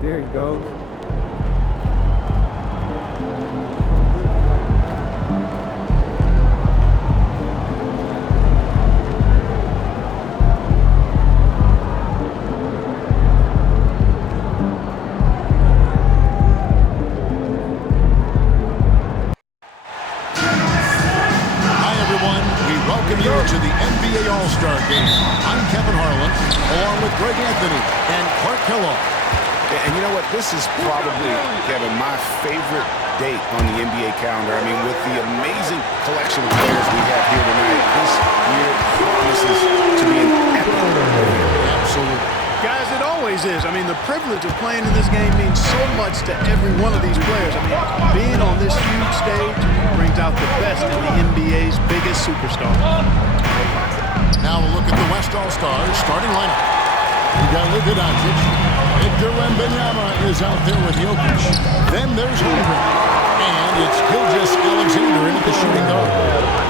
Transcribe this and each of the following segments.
There he goes. Welcome you to the NBA All-Star Game. I'm Kevin Harlan, along with Greg Anthony and Clark Kellogg. And you know what? This is probably, Kevin, my favorite date on the NBA calendar. I mean, with the amazing collection of players we have here tonight, this year promises to be an epic year. Absolutely. Guys, it always is. I mean, the privilege of playing in this game means so much to every one of these players. I mean, being on this huge stage brings out the best in the NBA's biggest superstar. Now a look at the West All-Stars starting lineup. We got Luka Doncic. Victor Wembanyama is out there with Jokic. Then there's Holmgren. And it's Gilgeous-Alexander in at the shooting guard.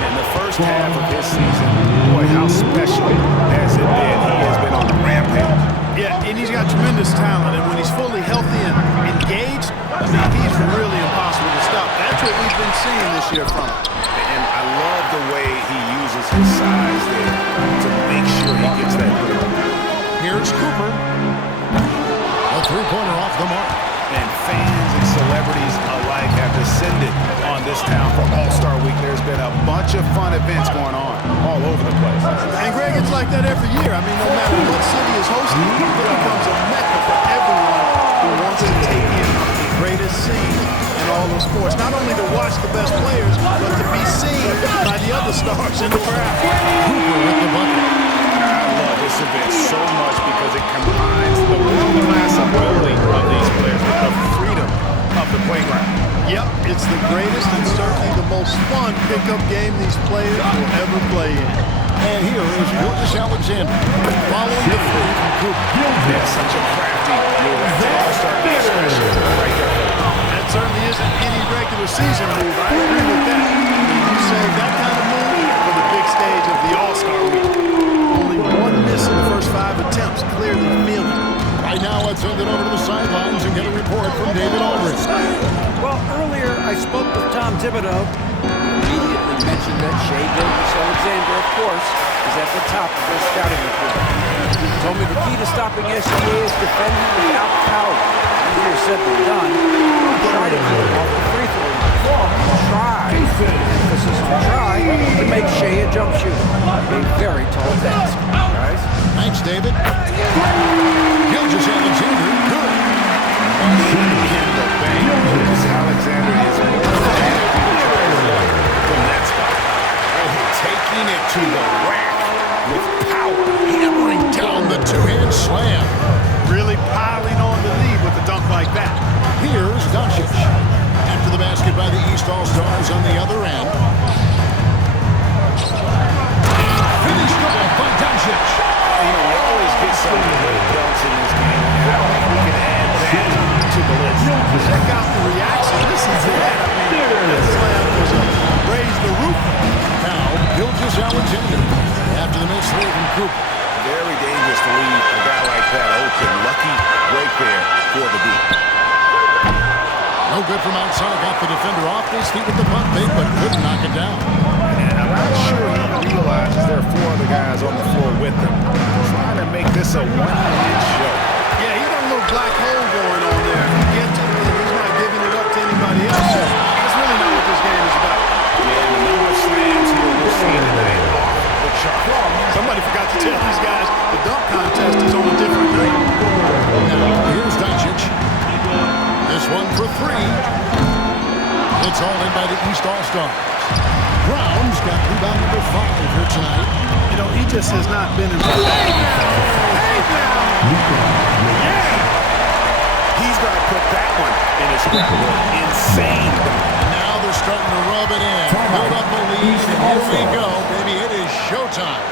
And the first half of his season, boy, how special has it been. He has been on the rampage. Yeah, and he's got tremendous talent, and when he's fully healthy and engaged, I mean, he's really impossible to stop. That's what we've been seeing this year from him. And I love the way he uses his size there to make sure he gets that goal. Here's Cooper. A three-pointer off the mark. And fans and celebrities alike have descended on this town for All-Star Week. There's been a bunch of fun events going on all over the place. And Greg, it's like that every year. I mean, no matter what city is hosting, it becomes a mecca for everyone who wants to take in the greatest scene in all of sports. Not only to watch the best players, but to be seen by the other stars in the crowd. Cooper with the bucket. I love this event so much because it combines the world-class ability of these players with the freedom of the playground. Yep, it's the greatest and certainly the most fun pickup game these players will ever play in. And here is Gilgeous-Alexander following the three from Cooper. That's such a crafty move. That's an all-star discretion right there. That certainly isn't any regular season move. I agree with that. I mean, you save that kind of move for the big stage of the All-Star Week. Only one miss in the first 5 attempts, clearly feeling it. Right now, let's send it over to the sidelines and get a report from David Aldridge. Well, earlier I spoke with Tom Thibodeau. Immediately mentioned that Shai Gilgeous-Alexander, of course, is at the top of their scouting report. He told me the key to stopping SGA is defending without power. Easier said than done. Try to keep him off the free throw line. Try, emphasis on try, to make Shai a jump shooter. A very tall task, guys. Thanks, David. Gilgeous-Alexander, good. Gilgeous-Alexander is more than happy to try to run from that spot. Taking it to the rack with power, hammering down the two-hand slam. Really piling on the lead with a dunk like that. Here's Doncic. After the basket by the East All-Stars on the other end. Finished off by Doncic. You know, we always get some great dunks in this game, and I don't think we can add that to the list. Check out the reaction. Listen to that. I mean, that slam was a raise the roof. Now, Gilgeous-Alexander after the miss three from Cooper. Very dangerous to leave a guy like that open. Lucky break there for the deep. No good from outside. Got the defender off his feet with the pump fake, but couldn't knock it down. And I'm not sure he realizes there are 4 other guys on the floor with him. Trying to make this a one-man show. Yeah, he's got a little black hole going on there. If he gets it, then he's not giving it up to anybody else. That's really not what this game is about. Yeah, and the number of slams here we're seeing tonight off the chart. Somebody forgot to tell these guys the dunk contest is on a different night. Now, here's Doncic. This one for 3. It's all in by the East All-Stars. Brown's got rebound number 5 here tonight. You know, he just has not been involved. He's going to put that one in his scrapbook. Insane. Now they're starting to rub it in. Build up the lead, and here we go, baby. It is showtime.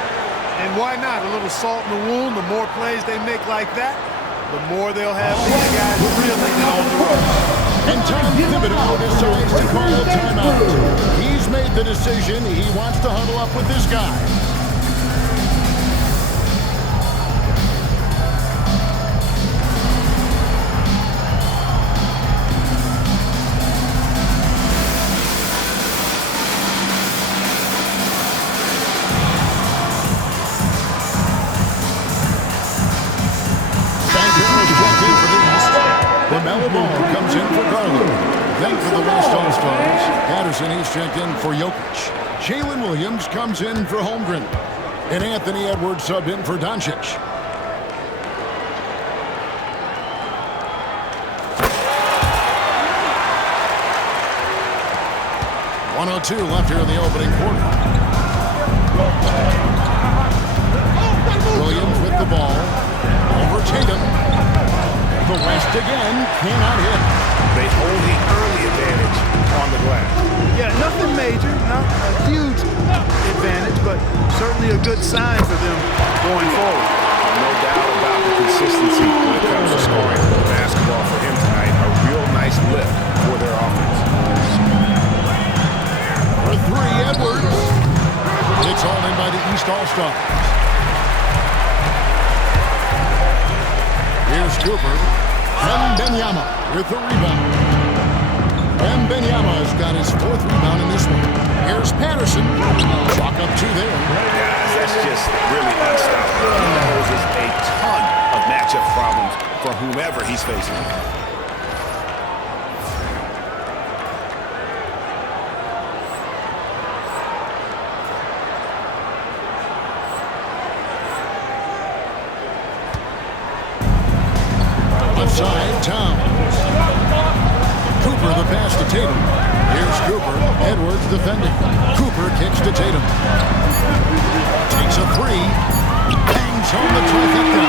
And why not? A little salt in the wound. The more plays they make like that, the more they'll have these guys really on the road. And Tom Thibodeau decides to call a timeout. He's made the decision. He wants to huddle up with his guys. West All-Stars. Patterson, he's checked in for Jokic. Jalen Williams comes in for Holmgren. And Anthony Edwards subbed in for Doncic. .102 left here in the opening quarter. Williams with the ball. Over Tatum. The West again cannot hit. They hold the early advantage on the glass. Yeah, nothing major, not a huge advantage, but certainly a good sign for them going forward. No doubt about the consistency when it comes to scoring basketball for him tonight. A real nice lift for their offense. For three, Edwards. It's all in by the East All-Stars. Here's Cooper. Wembanyama with the rebound. Wembanyama has got his fourth rebound in this one. Here's Patterson. Chalk up two there. Guys, that's just really unstoppable. He poses a ton of matchup problems for whomever he's facing. Side Towns. Cooper the pass to Tatum. Here's Cooper. Edwards defending. Cooper kicks to Tatum. Takes a three. Bangs home the trifecta.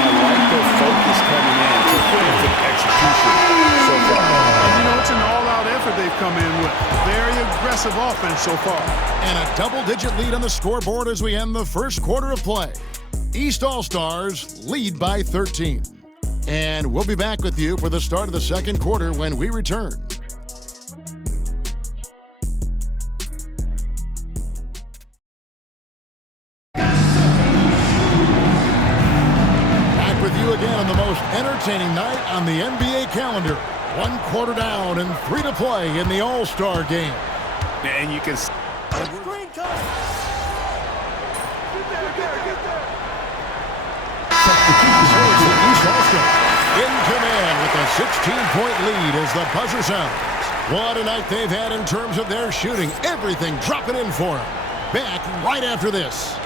I like their focus coming in to perfect execution so far. You know, it's an all-out effort they've come in with. Very aggressive offense so far. And a double-digit lead on the scoreboard as we end the first quarter of play. East All-Stars lead by 13. And we'll be back with you for the start of the second quarter when we return. Back with you again on the most entertaining night on the NBA calendar. 1 quarter down and 3 to play in the All-Star game. And you can... Screen time. In command with a 16-point lead as the buzzer sounds. What a night they've had in terms of their shooting. Everything dropping in for them. Back right after this.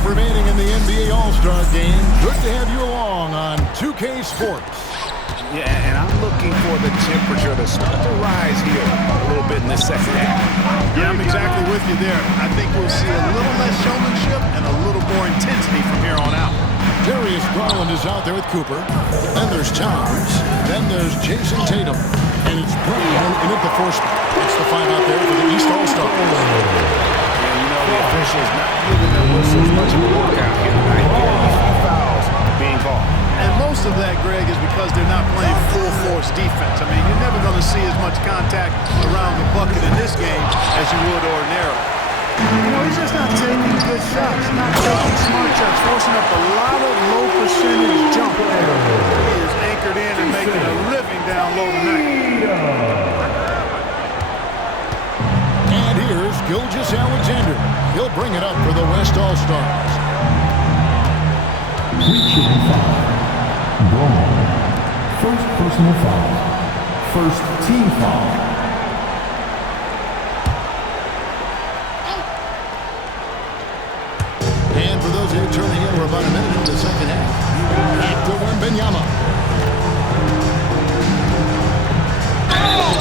Remaining in the NBA All-Star game. Good to have you along on 2K Sports. Yeah, and I'm looking for the temperature to start to rise here a little bit in the second half. Yeah, I'm exactly with you there. I think we'll see a little less showmanship and a little more intensity from here on out. Darius Garland is out there with Cooper. Then there's Towns. Then there's Jason Tatum. And it's Brown in at the first. It's the five out there for the East All-Stars. The officials not giving their whistles much of a workout here tonight. There are a few fouls being called. And most of that, Greg, is because they're not playing full-force defense. I mean, you're never going to see as much contact around the bucket in this game as you would ordinarily. You know, he's just not taking good shots, not taking smart shots, forcing up a lot of low-percentage jump there. He is anchored in and making a living down low tonight. Here's Gilgeous Alexander. He'll bring it up for the West All-Stars. Reaching foul. Braun. First personal foul. First team foul. And for those of you turning in, we're about a minute into the second half. Back to Wembanyama.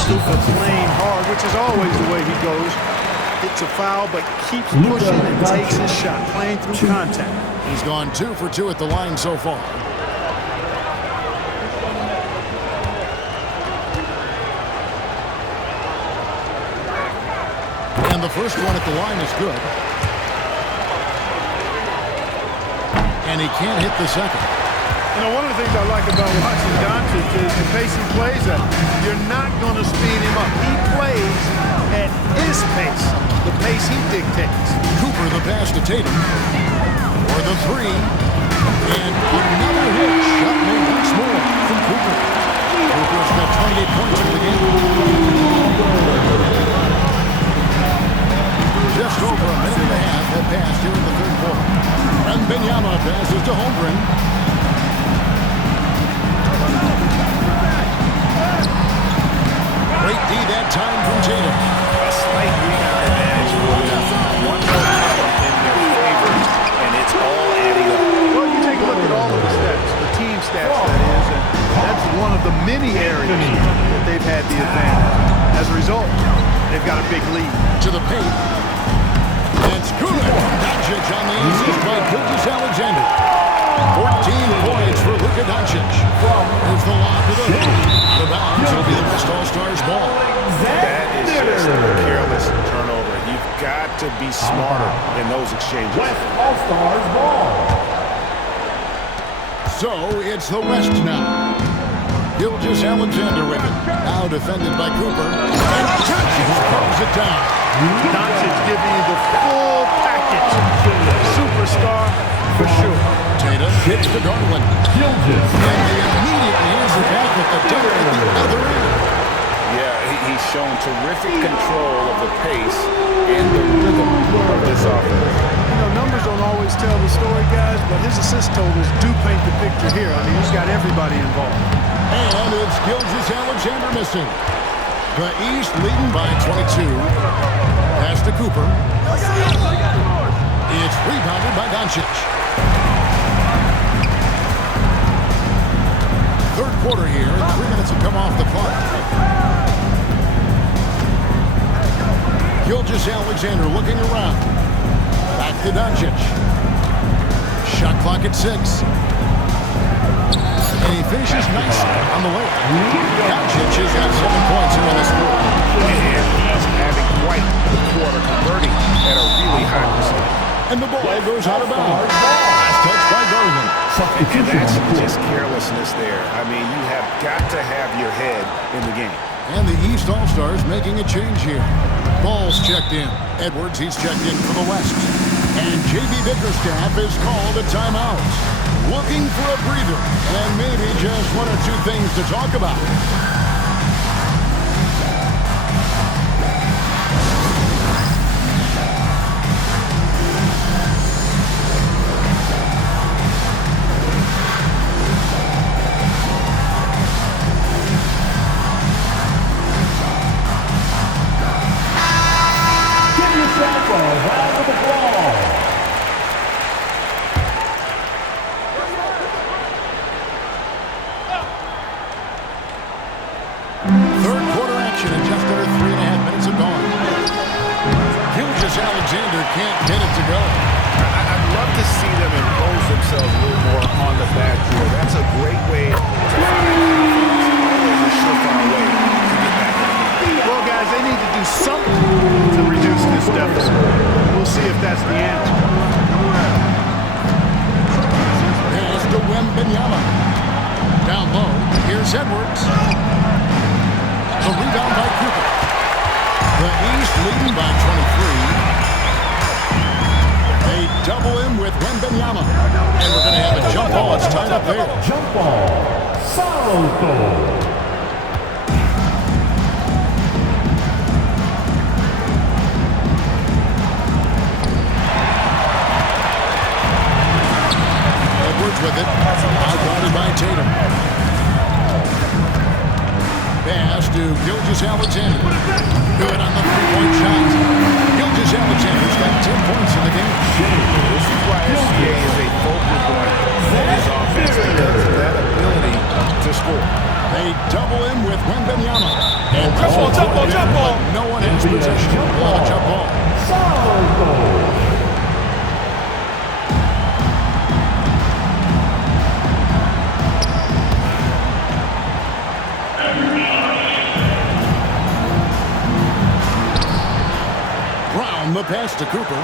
Playing hard, which is always the way he goes. Hits a foul, but keeps pushing and takes his shot, playing through contact. He's gone 2 for 2 at the line so far. And the first one at the line is good. and he can't hit the second. You know, one of the things I like about watching Doncic is the pace he plays at. You're not going to speed him up. He plays at his pace, the pace he dictates. Cooper the pass to Tatum. For the three. And another hit. Shot made once more from Cooper. Cooper's got 28 points in the game. Just over a minute and a half have passed here in the third quarter. And Wembanyama passes to Holmgren. Great D that time from Tatum. A slight rebound advantage for them. One more count in their favor, and it's all adding up. Well, you take a look at all of the stats, the team stats, that is, and that's one of the many areas that they've had the advantage. As a result, they've got a big lead. To the paint. That's good. Doncic on the assist by Gilgeous-Alexander. 14 points for Luka Doncic. Here's the lob to the hoop. Out of bounds. It'll be the West All-Stars ball. That is just a careless turnover. You've got to be smarter in those exchanges. West All-Stars ball. So it's the West now. Gilgeous-Alexander with it. Now defended by Cooper. And Doncic throws it down. Doncic giving you the full package. Superstar for sure. Tatum hits to Garland. Gilgeous. And they immediately hands it back with the dunk at the other end. Yeah, he's shown terrific control of the pace and the rhythm of this offense. You know, numbers don't always tell the story, guys, but his assist totals do paint the picture here. I mean, he's got everybody involved. And it's Gilgeous-Alexander missing. The East leading by 22. Pass to Cooper. It's rebounded by Doncic. Third quarter here, and 3 minutes have come off the clock. Gilgeous-Alexander looking around. Back to Doncic. Shot clock at 6. And he finishes nicely on the way. Doncic has got 7 points here in this quarter. And he's having quite the quarter, converting at a really high percentage. And the ball goes out of bounds. Last touch by Garland. And that's just carelessness there. I mean, you have got to have your head in the game. And the East All-Stars making a change here. Ball's checked in. Edwards, he's checked in for the West. And J.B. Bickerstaff is called a timeout. Looking for a breather. And maybe just 1 or 2 things to talk about. Third quarter action in just under 3.5 minutes of gone. Gilgeous-Alexander can't get it to go. I'd love to see them impose themselves a little more on the backboard. That's a great way to find always a surefire way to get back in the game. Well, guys, they need to do something to reduce this deficit. We'll see if that's the answer. Pass to Wembanyama. Down low, here's Edwards. The rebound by Cooper. The East leading by 23. They double him with Wembanyama. And we're going to have a jump ball. It's tied up there. Jump ball. Salto. Edwards with it. Outguarded by Tatum. Pass to Gilgeous-Alexander. Good on the three-point shot. Gilgeous-Alexander's got 10 points in the game. This is why SGA is a focal point for his offense because of that ability to score. They double him with Wembanyama. And Jump ball. no one has possession. On a jump ball. Salto. Brown the pass to Cooper.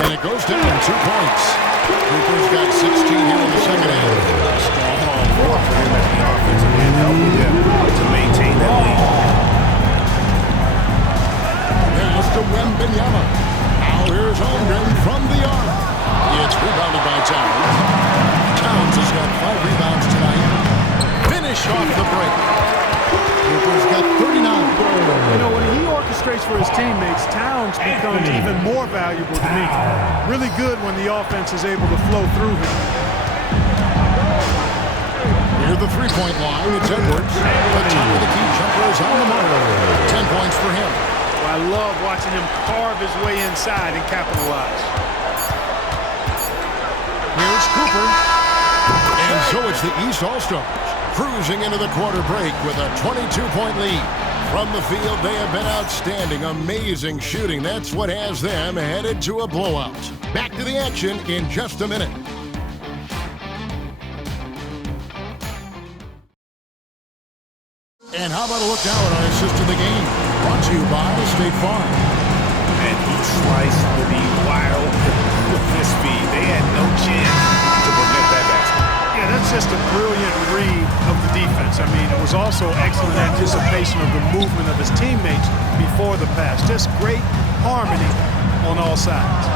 And it goes down 2 points. Cooper's got 16 here in the second half. Strong work for him as the offensive end, helping them to maintain that lead. Pass to Wembanyama. Now here's Holmgren from the arc. It's rebounded by Towns. Towns has got 5 rebounds tonight. Finish off the break. Cooper's got 39. You know, when he orchestrates for his teammates, Towns becomes even more valuable to me. Really good when the offense is able to flow through him. Near the three-point line, it's Edwards. The top of the key jumper is on the mark. 10 points for him. I love watching him carve his way inside and capitalize. Here's Cooper. And so it's the East All-Stars cruising into the quarter break with a 22-point lead. From the field, they have been outstanding. Amazing shooting. That's what has them headed to a blowout. Back to the action in just a minute. And how about a look now at our assist to the game? Brought to you by State Farm. And he sliced the wide open with this speed. They had no chance to prevent that basket. Yeah, that's just a brilliant read of the defense. I mean, it was also excellent anticipation of the movement of his teammates before the pass. Just great harmony on all sides.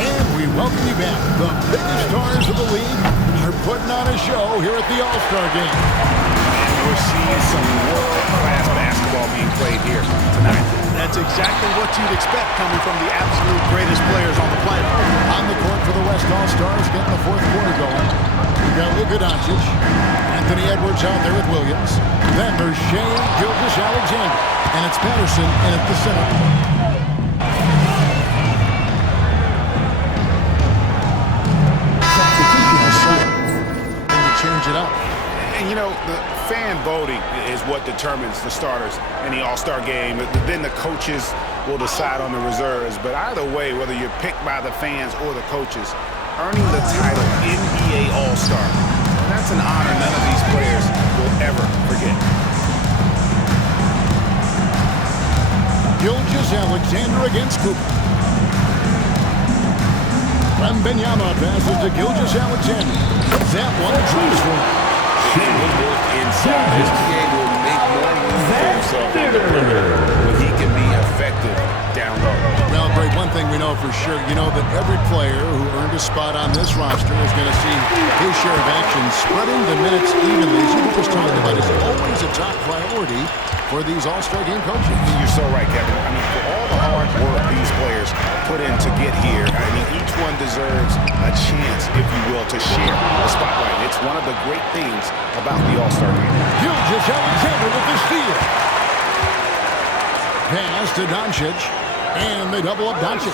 And we welcome you back. The biggest stars of the league are putting on a show here at the All-Star Game. And we're seeing some world-class basketball being played here tonight. That's exactly what you'd expect coming from the absolute greatest players on the planet. On the court for the West All-Stars, getting the fourth quarter going. We've got Luka Doncic, Anthony Edwards out there with Williams. Then there's Shai Gilgeous-Alexander, and it's Patterson in at the center. Change it up. And, you know, the fan voting is what determines the starters in the All-Star game. Then the coaches will decide on the reserves. But either way, whether you're picked by the fans or the coaches, earning the title NBA All-Star, that's an honor none of these players will ever forget. Gilgeous-Alexander against Cooper. Wembanyama passes to Gilgeous-Alexander. That one tries for him. He will work inside. This game will make more room for himself on the perimeter when he can be effective down low. Well, Greg, one thing we know for sure, you know that every player who earned a spot on this roster is going to see his share of action. Spreading the minutes evenly, as you just talked about, is always a top priority for these All-Star game coaches. You're so right, Kevin. I mean, for all the hard work these players put in to get here, I mean, each one deserves a chance, if you will, to share the spotlight. It's one of the great things about the All-Star game. Gilgeous-Alexander with the steal. Pass to Doncic, and they double up Doncic.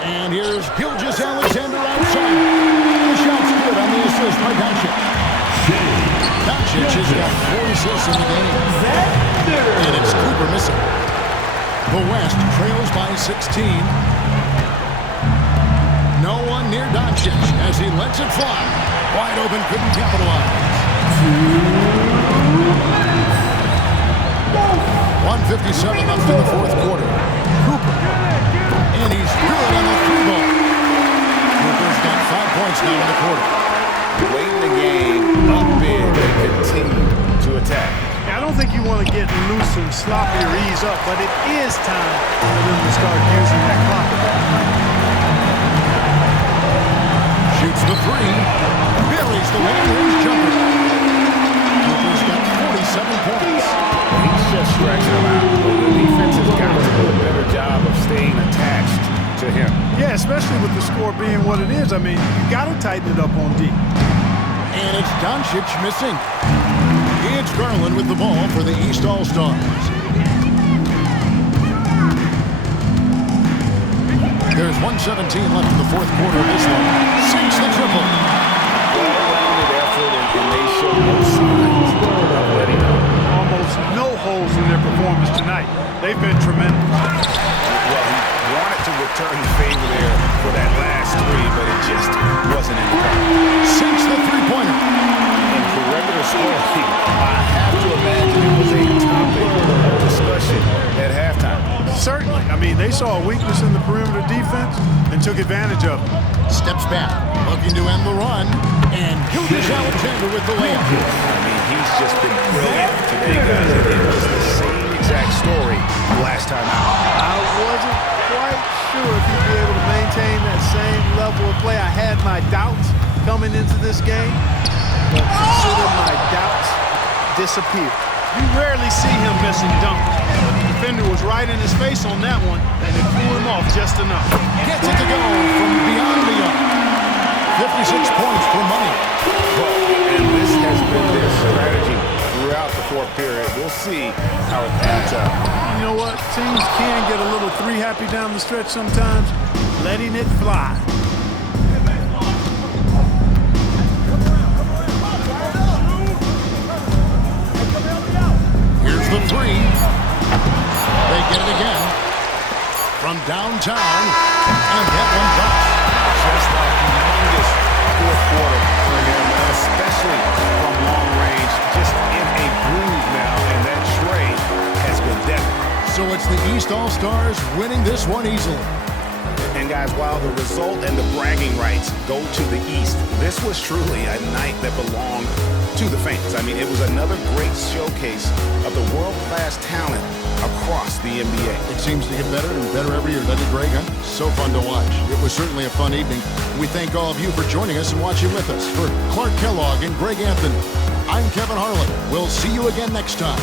And here's Gilgeous-Alexander outside. The shot's good on the assist by Doncic. Doncic has got 4 assists in the game. And it's Cooper missing. The West trails by 16. No one near Doncic as he lets it fly. Wide open, couldn't capitalize. 1:57 left in the fourth quarter. Cooper. And he's good on the three ball. Cooper's got 5 points now in the quarter. Late in the game, up big, they continue to attack. I don't think you want to get loose and sloppy or ease up, but it is time for them to start using that clock. Shoots the three. Buries the long-range jumper. Cooper's got 47 points. He's just stretching them out. The defense has got to do a better job of staying attached to him. Yeah, especially with the score being what it is. I mean, you got to tighten it up on D. And it's Doncic missing. It's Garland with the ball for the East All-Stars. There's 1:17 left in the fourth quarter of this one. Sinks the triple. Well-rounded effort, and they show no signs of letting up. Almost no holes in their performance tonight. They've been tremendous. Well, he wanted to return the favor there for that last three, but it just wasn't in the cup. Sinks the three-pointer. And perimeter scoring, I have to imagine it was a topic of discussion at halftime. Certainly. I mean, they saw a weakness in the perimeter defense and took advantage of it. Steps back, looking to end the run, and Gilgeous Alexander with the layup. I mean, he's just been brilliant today, guys. It was the same exact story last time out. I wasn't quite sure if he'd be able to maintain that same level of play. I had my doubts coming into this game, but consider my doubts disappear. You rarely see him missing dunks. But the defender was right in his face on that one, and it threw him off just enough. Gets it to go from beyond the arc. 56 points for money. And this has been their strategy throughout the fourth period. We'll see how it pans out. You know what? Teams can get a little three happy down the stretch sometimes, letting it fly. Here's the three. They get it again from downtown, and that one drops. Just a humongous fourth quarter for him, especially from long range. Just in a groove now, and that trade has been deadly. So it's the East All-Stars winning this one easily. And guys, while the result and the bragging rights go to the East, this was truly a night that belonged to the fans. I mean, it was another great showcase of the world-class talent across the NBA. It seems to get better and better every year, doesn't it, Greg? Huh? So fun to watch. It was certainly a fun evening. We thank all of you for joining us and watching with us. For Clark Kellogg and Greg Anthony, I'm Kevin Harlan. We'll see you again next time.